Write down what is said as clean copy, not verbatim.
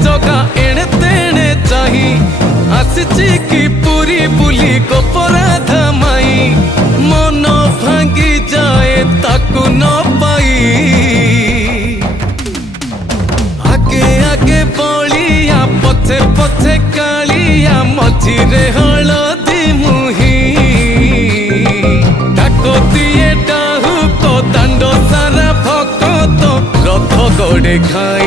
जगा एणे तेणे चाही आसिची की पूरी बुली गोपरा धमाई मन भांगी जाए ताकू न पाई आगे आगे बलिया पछे पछे कालिया मझिरे हलदी मुही डाको दिए डाहु को दांडो सारा भक्त रथ गड़े खाए